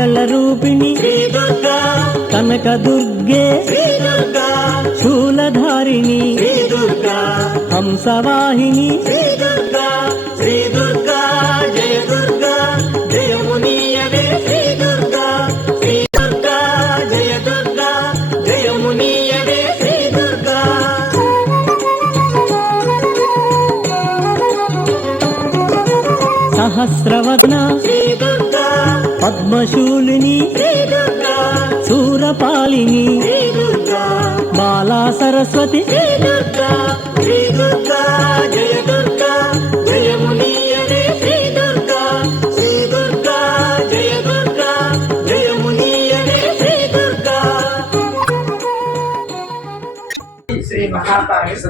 రూపిణి శ్రీ దుర్గా. కనక దుర్గే. శూలధారిణి హంసవాహిని సహస్రవదన శ్రీ దుర్గా పద్మశూలిని శూరపాలిని దుర్గా బాలా సరస్వతి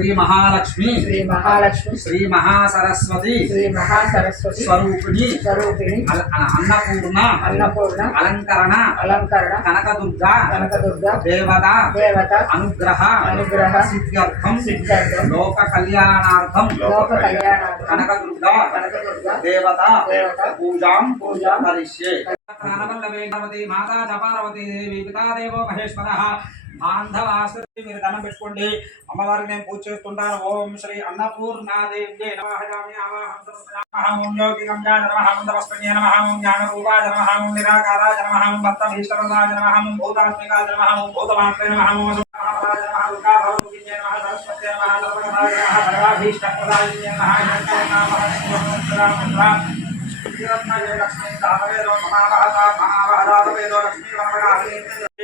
శ్రీ మహాలక్ష్మి శ్రీ మహాలక్ష్మి. శ్రీ మహాసరస్వతి. శ్రీ మహాసరస్వతి. స్వరూపిణి. స్వరూపిణి. అన్నపూర్ణ. అన్నపూర్ణ. అలంకరణ. అలంకరణ. కనకదుర్గ. కనకదుర్గ. దేవత. దేవత. అనుగ్రహ. అనుగ్రహ. సిద్ధ్యర్థం. సిద్ధ్యర్థం. లోక కళ్యాణార్థం లోక కళ్యాణార్థం కనకదుర్గ. కనకదుర్గ. దేవత. దేవత. పూజాం. పూజాం. కరిష్యే. మాతా చ దేవి పితా మహేశ్వర. బాంధవాశ్వరి మీరు దండం పెట్టుకోండి. అమ్మవారికి నేను పూజ చేస్తుంటాను. ఓం శ్రీ అన్నపూర్ణాదేవ్యే నమః. యోగి గంగా నమః. ఓం నమః. ఓం జ్ఞాన నమః. ఓం నిరాకారాయ నమః. ఓం భక్తభీష్టవరాయ నమః. ఓం భూతాత్మికాయ నమః. ఓం భూతమాత్రే నమః. ఓం నమః. సర్వగణాయ నమః. నమః. జగన్నాథ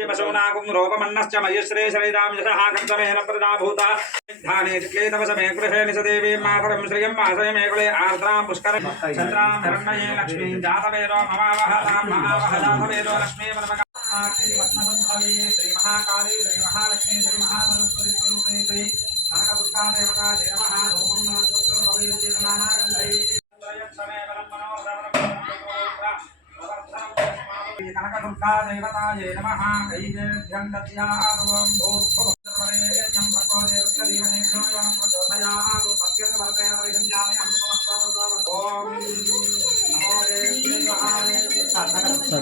నమః రోగమన్నశ్చ మయుశ్రే శరీరాం యశః కంఠమేన ప్రదాభూత ధానే క్లేతవశమే గృహే నిసదేవీ మాతరం శ్రియం మాసయమేకులే ఆర్ద్రాం పుష్కర. చంద్రాం హిరణ్మయే లక్ష్మీం జాతవేదో మమావహ తాం మహావహ జాతవేదో లక్ష్మీ శ్రీ మహాకాళీ శ్రీ మహాలక్ష్మీ శ్రీ మహాసరస్వతి స్వరూపిణి శ్రీ కనకదుర్గా జయ నమః. ఓం నమః. భవేతి నానాగంధై కనకదుర్గా దేవతాయే నమః. కైవేభ్యం దద్యాదవం భూర్భువస్వరేణ్యం భర్గో దేవస్య ధీమహి ధియో యో నః ప్రచోదయాత్ సత్యేన వర్తేన పరిసంజామి అమృతమస్వామి ఓం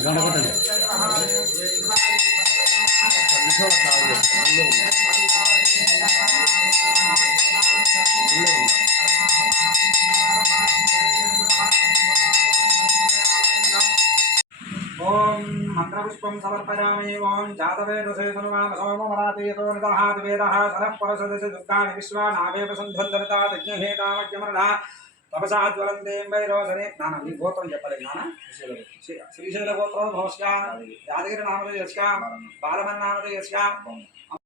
నమో ఓం మంత్రపుష్పం సమర్పయామి ఓం జాతవేదసే సునుమాన సోమమరాతీయతో నిదహాత్ వేదః సరః పరసదసి దుర్గాణి విశ్వానావేవ సంధ్వందరతాదజ్ఞహేతామజ్ఞమరణ తపసా జ్వలంతేం వైరోసనే నాన్న మీ గోత్రం చెప్పలేదు నాన్న శ్రీ- శ్రీశైల గోత్రం భవస్య యాదగిరి నామధేయస్య బాలమన్నామధేయస్య మహాదేవ్యై మహాదేవి